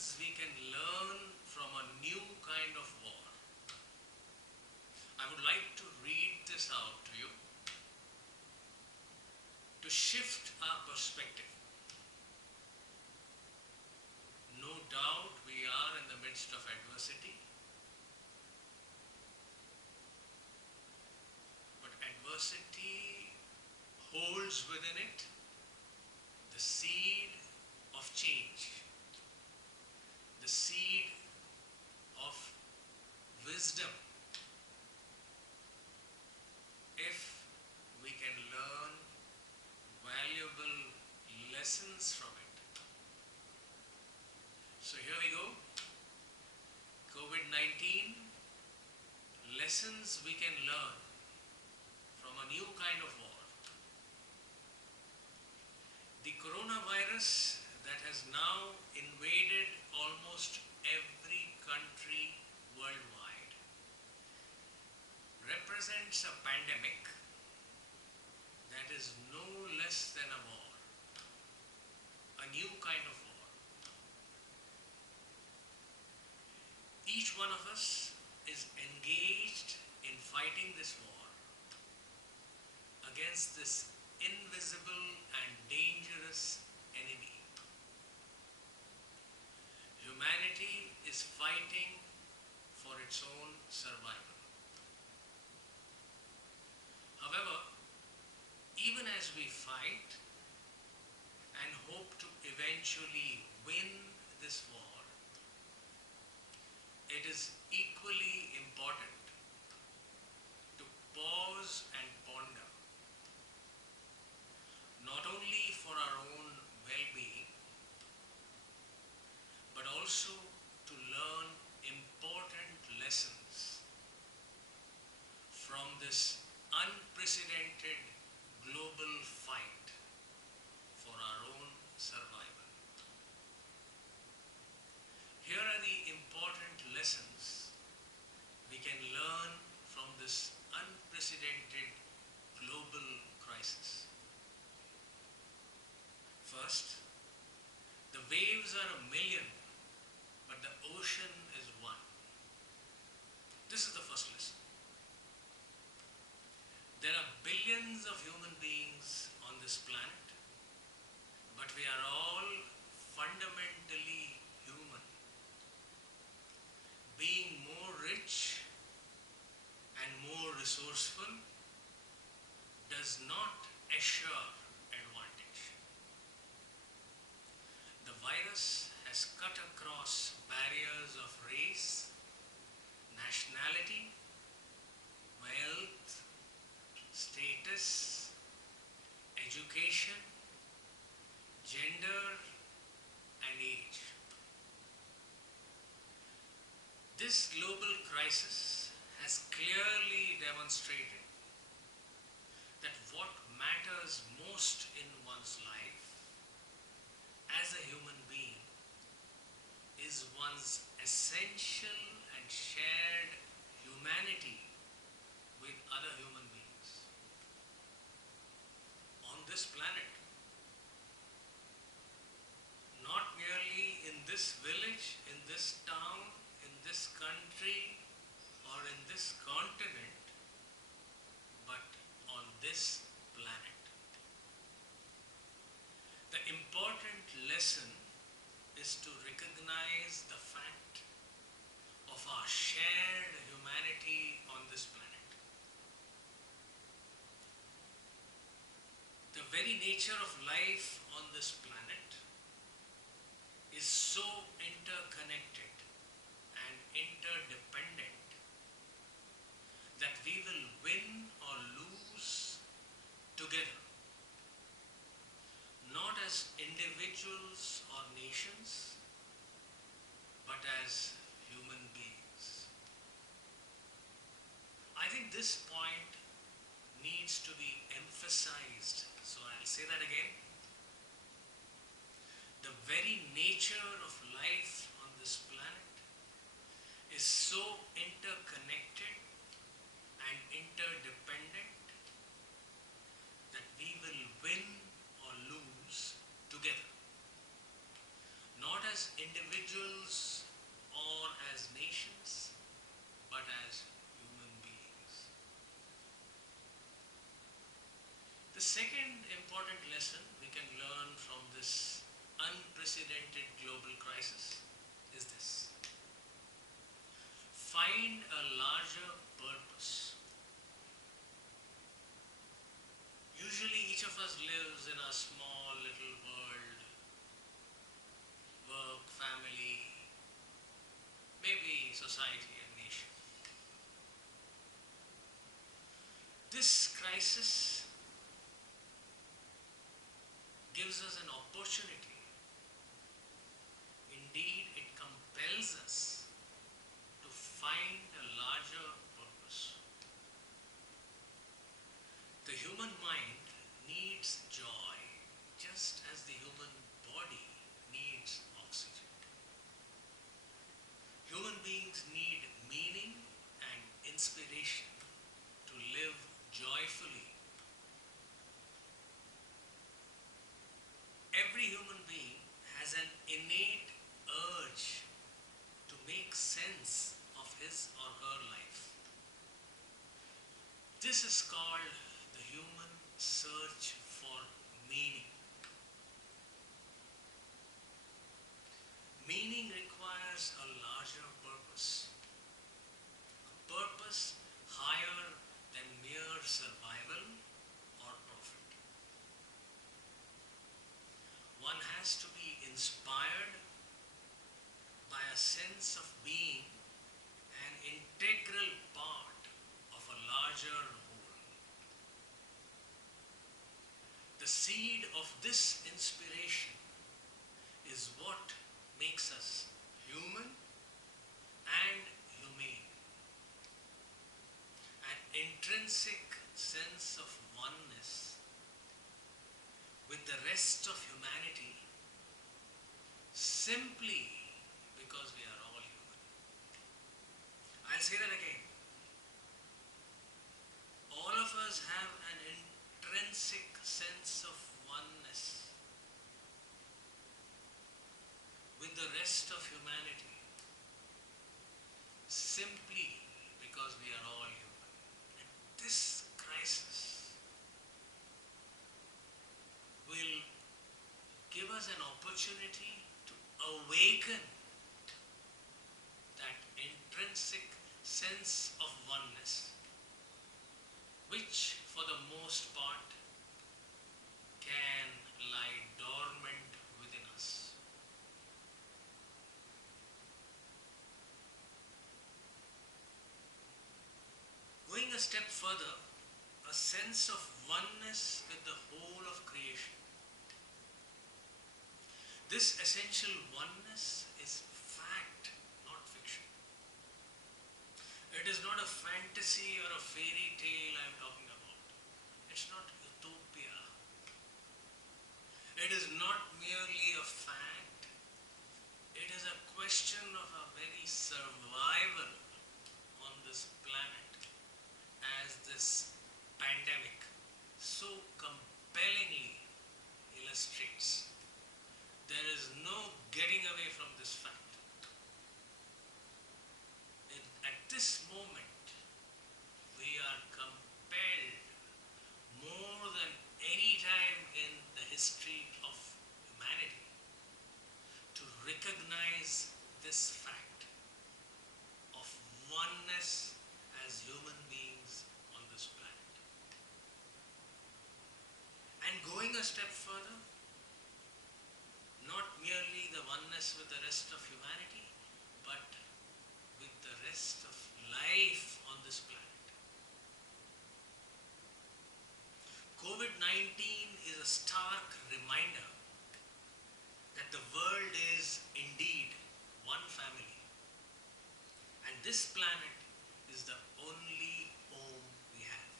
lessons we can learn from a new kind of war. I would like to read this out to you to shift our perspective. No doubt we are in the midst of adversity, but adversity holds within it the seed of change, the seed of wisdom, if we can learn valuable lessons from it. So here we go. COVID-19, lessons we can learn from a new kind of war. The coronavirus that has now invaded almost every country worldwide represents a pandemic that is no less than a war, a new kind of war. Each one of us is engaged in fighting this war against this invisible and dangerous enemy. Humanity is fighting for its own survival. However, even as we fight and hope to eventually win this war, it is equally important to pause and ponder, not only for our own well-being, but also to learn important lessons from this unprecedented global fight for our own survival. Here are the important lessons we can learn from this unprecedented global crisis. First, the waves are a million, but the ocean is one. This is the first lesson. There are billions of human beings on this planet, but we are all fundamentally human. Being more rich and more resourceful does not assure advantage. The virus has cut across barriers of race, nationality, wealth, status, education, gender, and age. This global crisis has clearly demonstrated that what matters most in one's life as a human being is one's essential and shared humanity with other human beings on this planet. Not merely in this village, in this town, in this country, or in this continent, but on this planet. The important lesson is to recognize the fact of our shared humanity on this planet. The very nature of life on this planet is so interconnected and interdependent that we will win or lose together, not as individuals or nations, but as human beings. I think this point needs to be emphasized, so I'll say that again. The very nature of life on this planet is so interconnected and interdependent that we will win or lose together, not as individual The second important lesson we can learn from this unprecedented global crisis is this: find a larger purpose. Usually, each of us lives in a small little world, work, family, maybe society and nation. This crisis gives us an opportunity. Indeed, it compels us to find a larger purpose. The human mind needs joy just as the human body needs oxygen. Human beings need meaning and inspiration to live joyfully. Every human being has an innate urge to make sense of his or her life. This is called the human search for meaning. Meaning requires a larger purpose, a purpose higher than mere survival or profit. One has to be inspired by a sense of being an integral part of a larger whole. The seed of this inspiration is what makes us human and humane. An intrinsic sense of oneness with the rest of humanity simply because we are all human. I'll say that again. All of us have an intrinsic sense of oneness with the rest of humanity simply because we are all human. And this crisis will give us an opportunity to awaken that intrinsic sense of oneness, which for the most part can lie dormant within us. Going a step further, a sense of oneness with the whole of creation. This essential oneness is fact, not fiction. It is not a fantasy or a fairy tale I am talking about. It's not utopia. It is not merely a fact. It is a question of our very survival on this planet, as this pandemic so compellingly illustrates. There is no getting away from this fact. At this moment, we are compelled more than any time in the history of humanity to recognize this fact of oneness as human beings on this planet. And going a step further, not merely the oneness with the rest of humanity, but with the rest of life on this planet. COVID-19 is a stark reminder that the world is indeed one family, and this planet is the only home we have.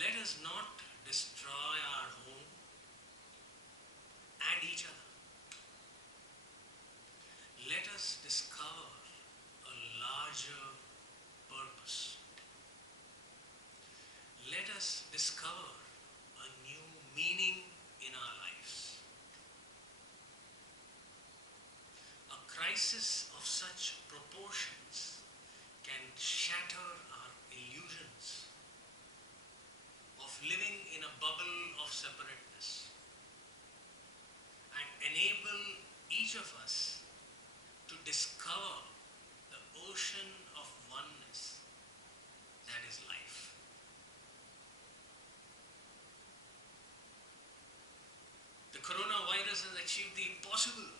Let us not destroy our home and each other. Let us discover a larger purpose. Let us discover a new meaning in our lives. A crisis of such proportions can shatter our illusions of living in a bubble of separateness and enable each of us to discover the ocean of oneness that is life. The coronavirus has achieved the impossible.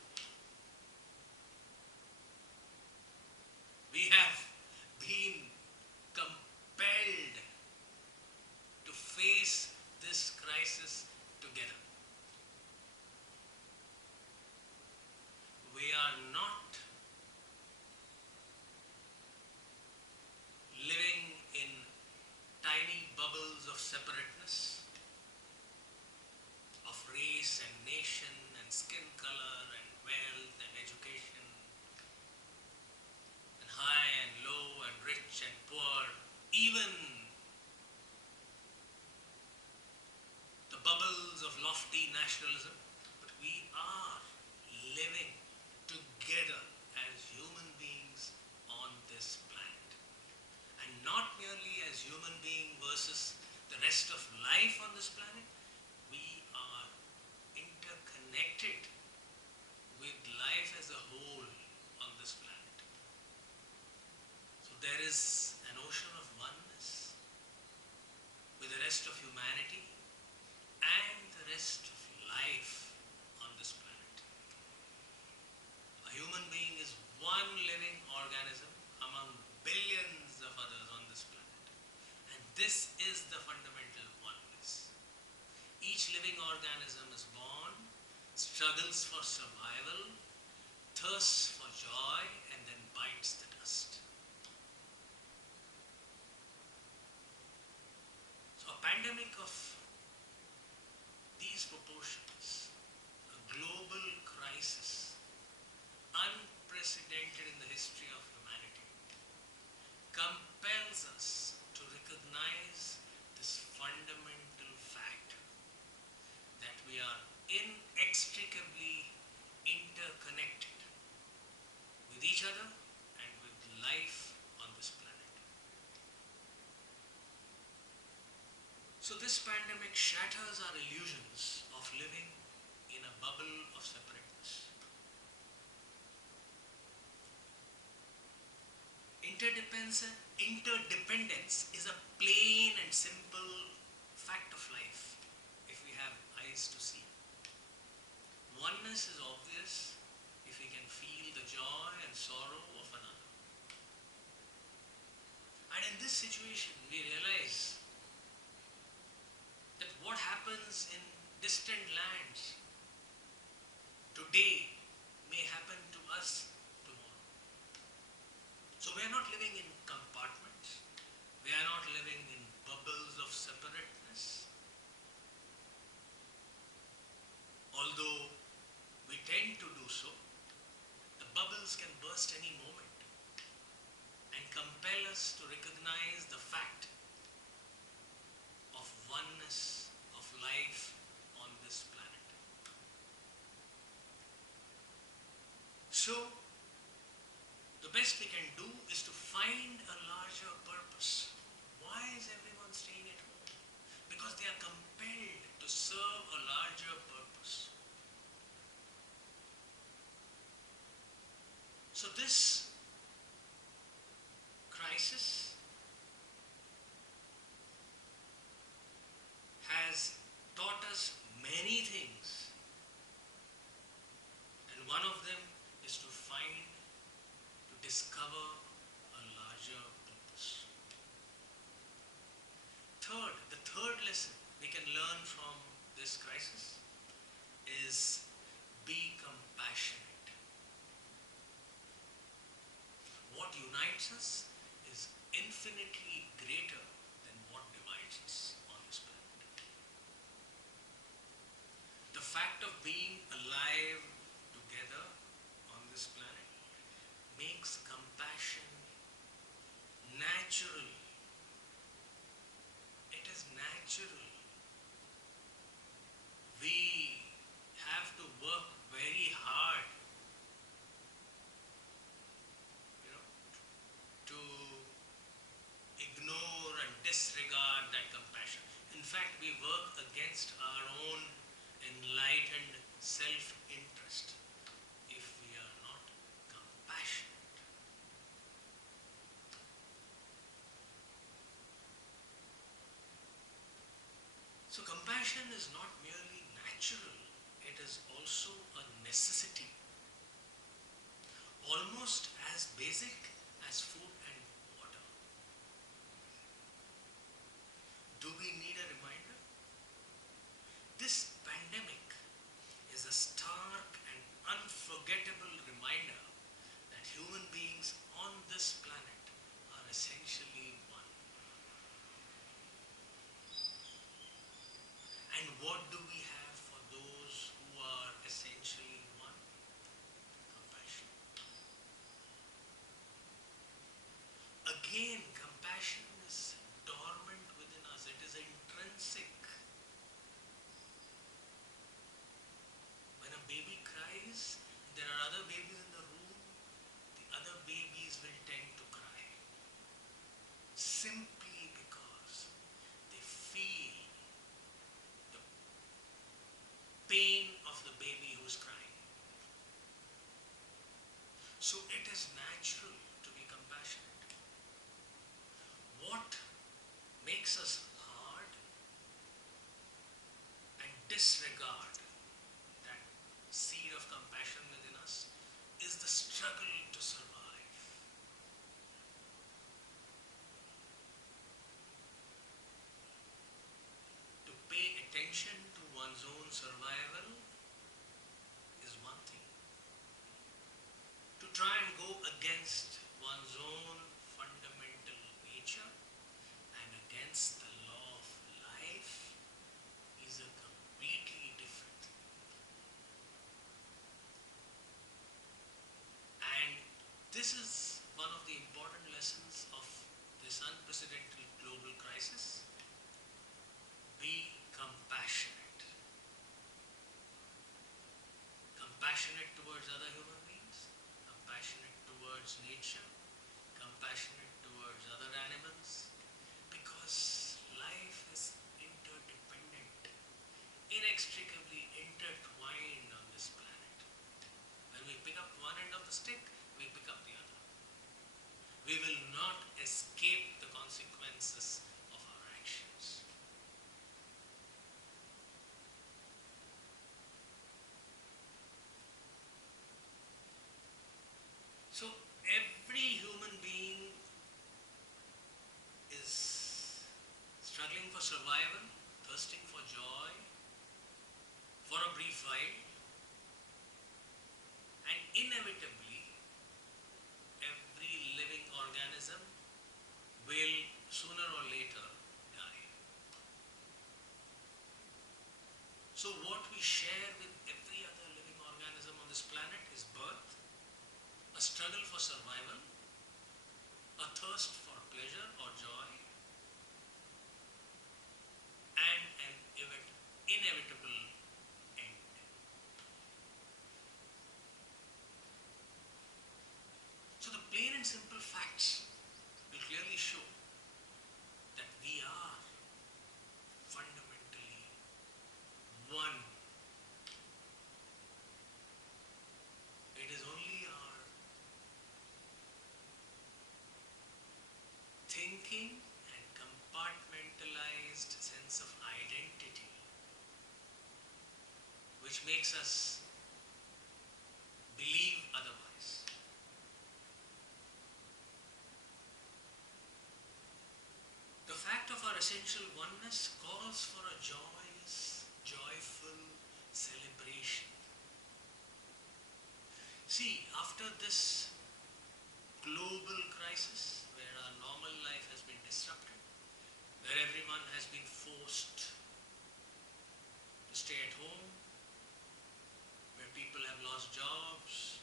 We have been compelled to face this crisis together. We are not living in tiny bubbles of separateness, of race and nation and skin color and wealth and education and high and low and rich and poor, even the bubbles of lofty nationalism, but we are living together as human beings on this planet. And not merely as human being versus the rest of life on this planet, we are interconnected with life as a whole on this planet. So there is an ocean of oneness with the rest of humanity and the rest of life on this planet. A human being is one living organism among billions of others on this planet. And this is the fundamental oneness. Each living organism is born, struggles for survival, thirsts for joy, and then bites the dust. So a pandemic of these proportions, a global crisis, unprecedented in the history of humanity, compels us to recognize this fundamental fact that we are inextricably interconnected with each other and with life on this planet. So this pandemic shatters our illusions of living in a bubble of separateness. Interdependence is a plain and simple fact of life if we have eyes to see. Oneness is obvious if we can feel the joy and sorrow of another. And in this situation, we realize that what happens in distant lands today may happen to us tomorrow. So we are not living in compartments. We are not living in bubbles of separateness. Although we tend to do so, the bubbles can burst any moment and compel us to recognize the fact of oneness of life on this planet. So, the best we can do is to find a larger purpose. Why is everyone staying at home? Because they are compelled to serve a larger purpose. So this crisis has taught us many things, and one of them is to discover a larger purpose. The third lesson we can learn from this crisis is be compassionate. What unites us is infinitely greater than what divides us on this planet. The fact of being alive together on this planet makes compassion natural. It is natural. We have to work very hard, to So compassion is not merely natural, it is also a necessity, almost as basic as food and water. Do we need a reminder? This pandemic is a stark and unforgettable reminder that human beings on this planet are essentially one. And what do we have for those who are essentially one? Compassion. Again, compassion is dormant within us, it is intrinsic. When a baby cries, there are other babies in the room, the other babies will tend to cry. Simply because they feel the pain of the baby who is crying. So it is natural to be compassionate. What makes us hard and disregard that seed of compassion within us is the struggle to survive. To pay attention to one's own survival is one thing. To try and go against one's own fundamental nature and against the law of life is a completely different thing. And this is one of the important lessons of this unprecedented global crisis. Be compassionate. Compassionate towards other human beings, compassionate towards nature, compassionate towards other animals, because life is interdependent, inextricably intertwined on this planet. When we pick up one end of the stick, we pick up the other. We will not escape the consequences of our actions. So every human being is struggling for survival, thirsting for joy, for a brief while, and inevitably every living organism will sooner or later die. So what we share with every other living organism on this planet is birth, a struggle for survival, a thirst for pleasure or joy, and an inevitable end. So the plain and simple facts will clearly show that we are fundamentally one. It is only our thinking and compartmentalized sense of identity which makes us believe otherwise. The fact of our essential oneness calls for a joyous, joyful celebration. See, after this global crisis, where our normal life has been disrupted, where everyone has been forced to stay at home, where people have lost jobs,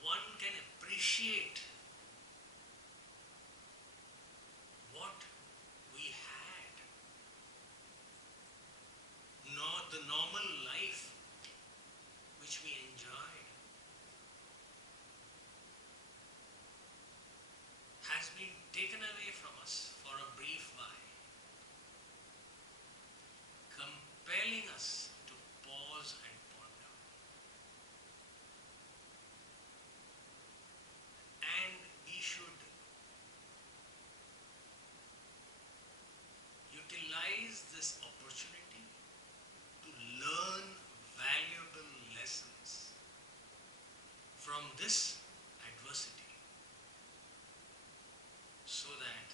one can appreciate what we had, not the normal life which we enjoyed, has been taken away from us for a brief while, compelling us to pause and ponder. this opportunity to learn valuable lessons from this adversity, so that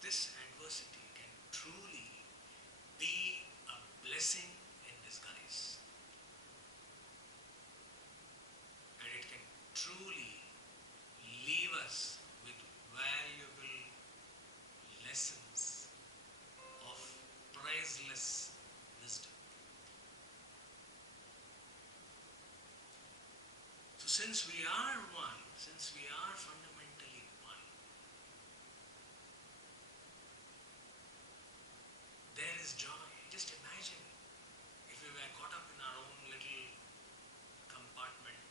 this adversity can truly be a blessing in disguise, and it can truly leave us with valuable lessons of priceless wisdom. So since we are one, since we are fundamentally one, there is joy. Just imagine if we were caught up in our own little compartment,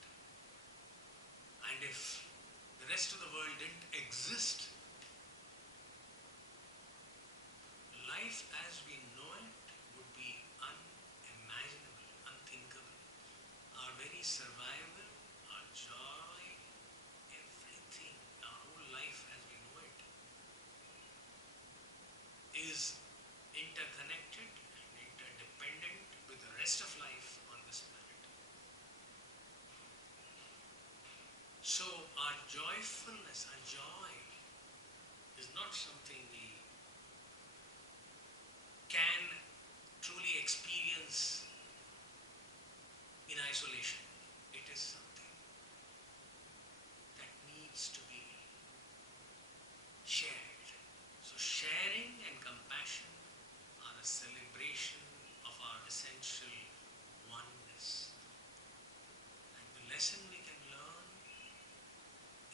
and if the rest of the world didn't exist, life as we know it would be unimaginable, unthinkable. Our very survival, our joy, everything, our whole life as we know it is interconnected and interdependent with the rest of life on this planet. So our joyfulness, our joy is not something we can truly experience in isolation. It is something that needs to be shared. So sharing and compassion are a celebration of our essential oneness. And the lesson we can learn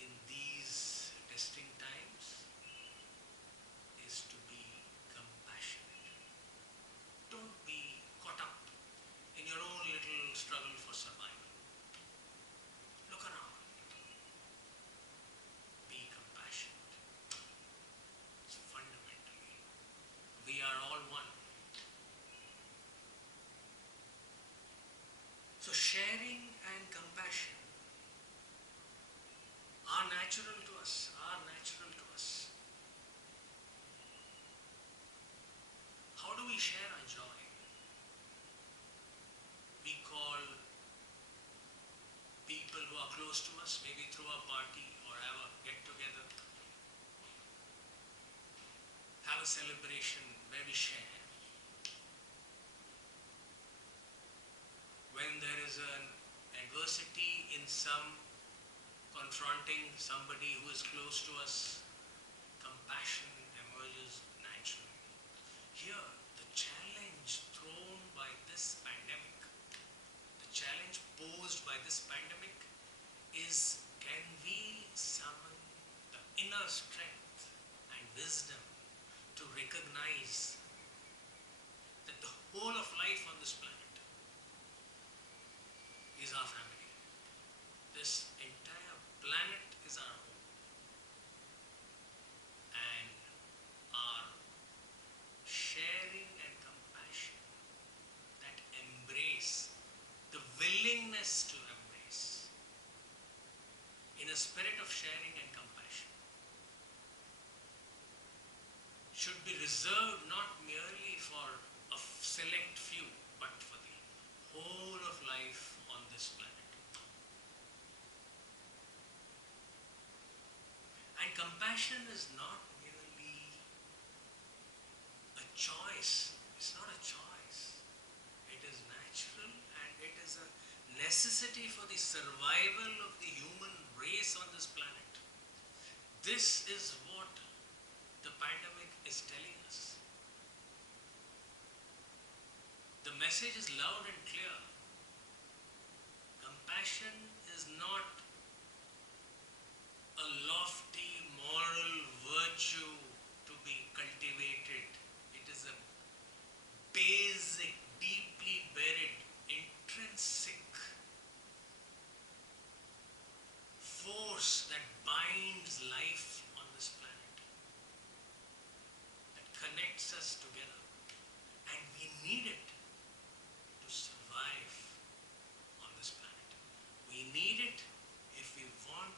in these testing times is to be compassionate. Don't be caught up in your own little struggle for survival. Look around. Be compassionate. So fundamentally, we are all one. So sharing and compassion are natural to us, are natural to us. How do we share our joy? We call people who are close to us, maybe through a party or have a get together, have a celebration where we share. When there is an adversity in some confronting somebody who is close to us, compassion emerges naturally. Here, the challenge thrown by this pandemic, the challenge posed by this pandemic is, can we summon the inner strength and wisdom to recognize that the whole of life on this planet is our family. This entire planet is our home. And our sharing and compassion, that embrace, the willingness to embrace, in a spirit of sharing and compassion, should be reserved not merely for a select few, but for the whole of life on this planet. And compassion is not merely a choice. It's not a choice. It is natural, and it is a necessity for the survival of the human race on this planet. This is what the pandemic is telling us. The message is loud and clear. Compassion is not a lofty moral virtue to be cultivated. It is a basic, deeply buried, intrinsic force that binds life on this planet, that connects us together. And we need it to survive on this planet. We need it if we want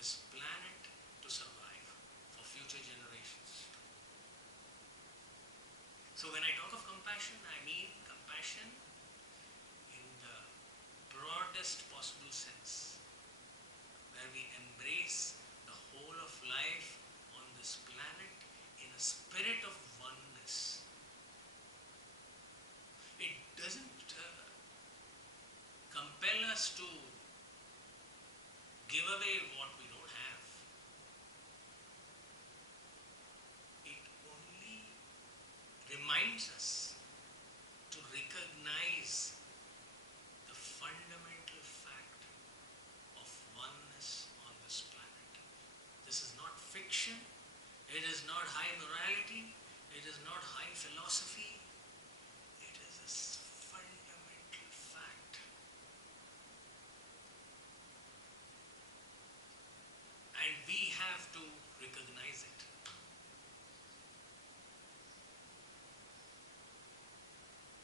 this planet to survive for future generations. So when I talk of compassion, I mean compassion in the broadest possible sense, where we embrace the whole of life on this planet in a spirit of oneness. It doesn't compel us to give away what we don't have. It only reminds us to recognize the fundamental fact of oneness on this planet. This is not fiction, it is not high morality, it is not high philosophy, it is a fundamental fact. And we have to recognize it.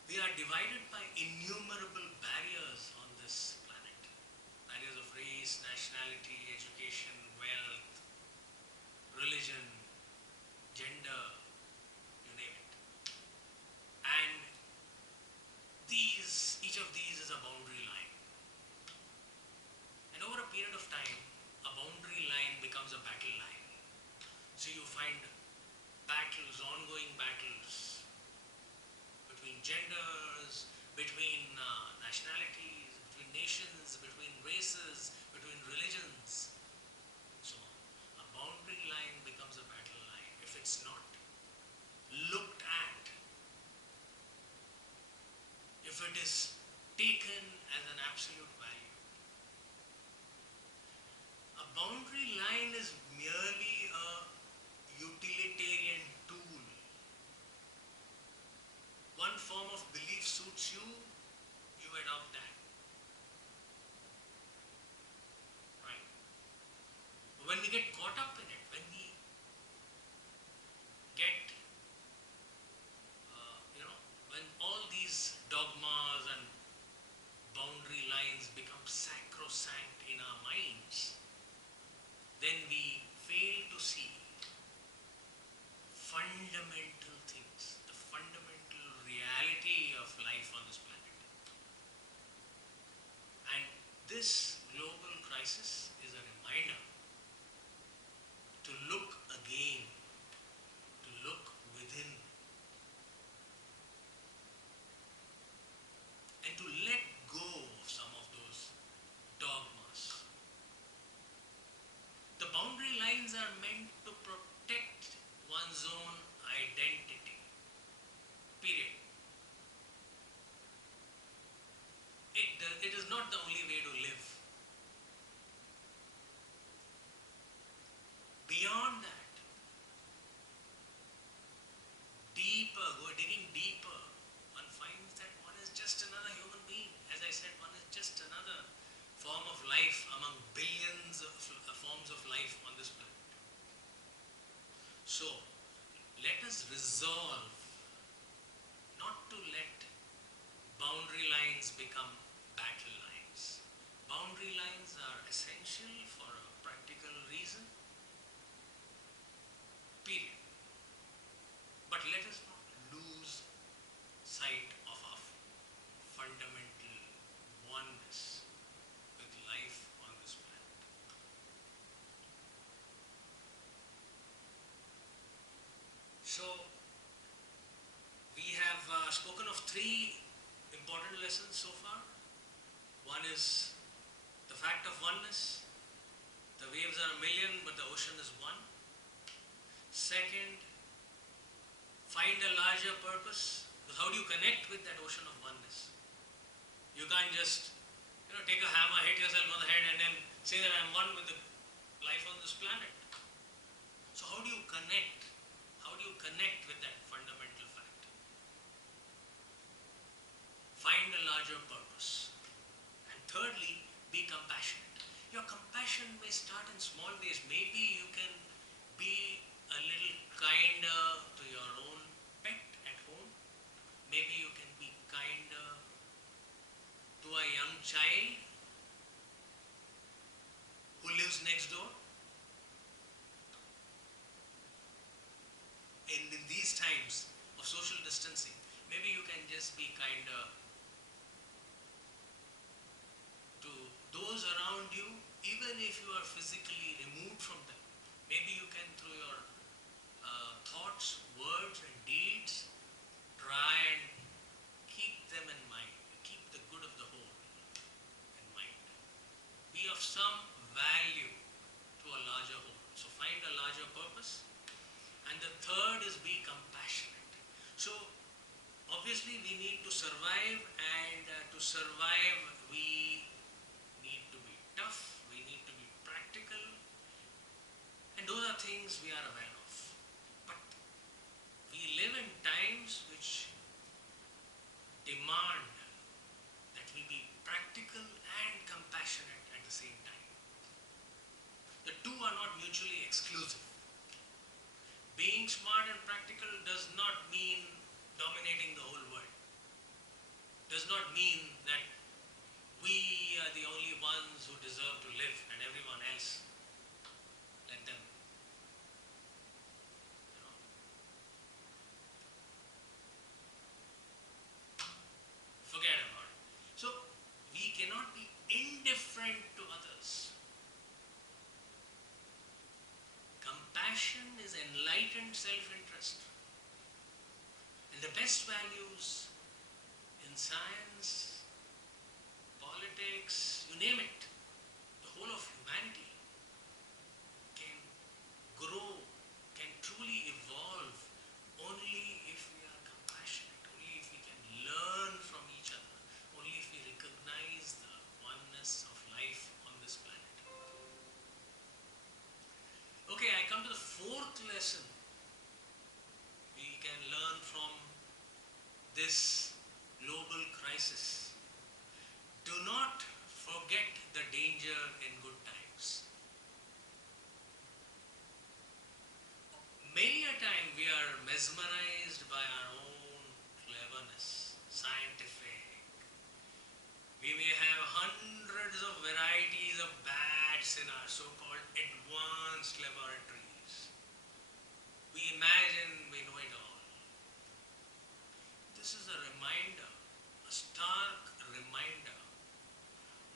We are divided by innumerable barriers on this planet. Barriers of race, nationality, education, wealth, religion, gender, you name it. And each of these is a boundary line. And over a period of time, a boundary line becomes a battle line. So you find battles, ongoing battles between genders, between nationalities, between nations, between races, between religions, and so on. A boundary line becomes a battle line if it's not looked at, if it is taken as an absolute value. A boundary line is merely a utilitarian tool. One form of belief suits you, you adopt that. Right? When we get caught up in it, when we get, when all these dogmas and boundary lines become sacrosanct in our minds, then we fail to see fundamental things, the fundamental reality of life on this planet. And this global crisis is a reminder to look again, to look within, and to let go of some of those dogmas. The boundary lines are meant to protect one's own identity. Period. It is not the only way to live. Beyond that, digging deeper, one finds that one is just another human being. As I said, one is just another form of life among billions of forms of life on this planet. So, let us resolve not to let boundary lines become battle lines. Boundary lines are essential for a practical reason. Period. But let us not lose sight of our fundamental oneness with life on this planet. So, we have spoken of three important lessons so far. One is the fact of oneness. The waves are a million, but the ocean is one. Second, find a larger purpose. Because how do you connect with that ocean of oneness? You can't just, take a hammer, hit yourself on the head, and then say that I'm one with the life on this planet. So how do you connect? How do you connect with that fundamental fact? Find a larger purpose. And thirdly, be compassionate. Your compassion may start in small ways. Maybe you can be a little kinder to your own pet at home. Maybe you can be kinder to a young child who lives next door. And in these times, just be kinder to those around you, even if you are physically removed from them. Maybe you can, through your thoughts, words, and deeds, try and keep them in mind. Keep the good of the whole in mind. Be of some value to a larger whole. So find a larger purpose. And the third is be compassionate. So obviously we need to survive, and to survive we need to be tough, we need to be practical, and those are things we are aware of. But we live in times which demand that we be practical and compassionate at the same time. The two are not mutually exclusive. Being smart and practical does not mean dominating the whole world. Does not mean that we are the only ones who deserve to live and everyone else, let them, you know, forget about it. So we cannot be indifferent to others. Compassion is enlightened self-interest. And the best values in science, politics, you name it, the whole of humanity can grow, can truly evolve only if we are compassionate, only if we can learn from each other, only if we recognize the oneness of life on this planet. Okay, I come to the fourth lesson we can learn from this global crisis. Do not forget the danger in good times. Many a time we are mesmerized by our own cleverness, scientific. We may have hundreds of varieties of bats in our so-called advanced laboratories. We imagine we know it all. This is a reminder, a stark reminder,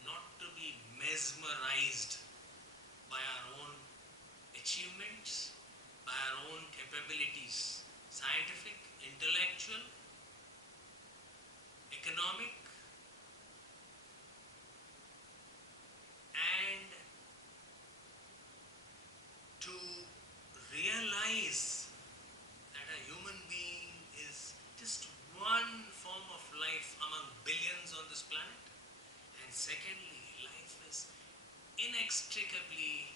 not to be mesmerized by our own achievements, by our own capabilities, scientific, intellectual, economic, and to realize that a human being is just one form of life among billions on this planet. And secondly, life is inextricably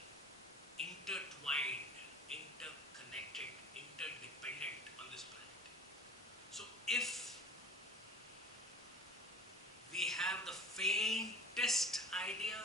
intertwined, interconnected, interdependent on this planet. So if we have the faintest idea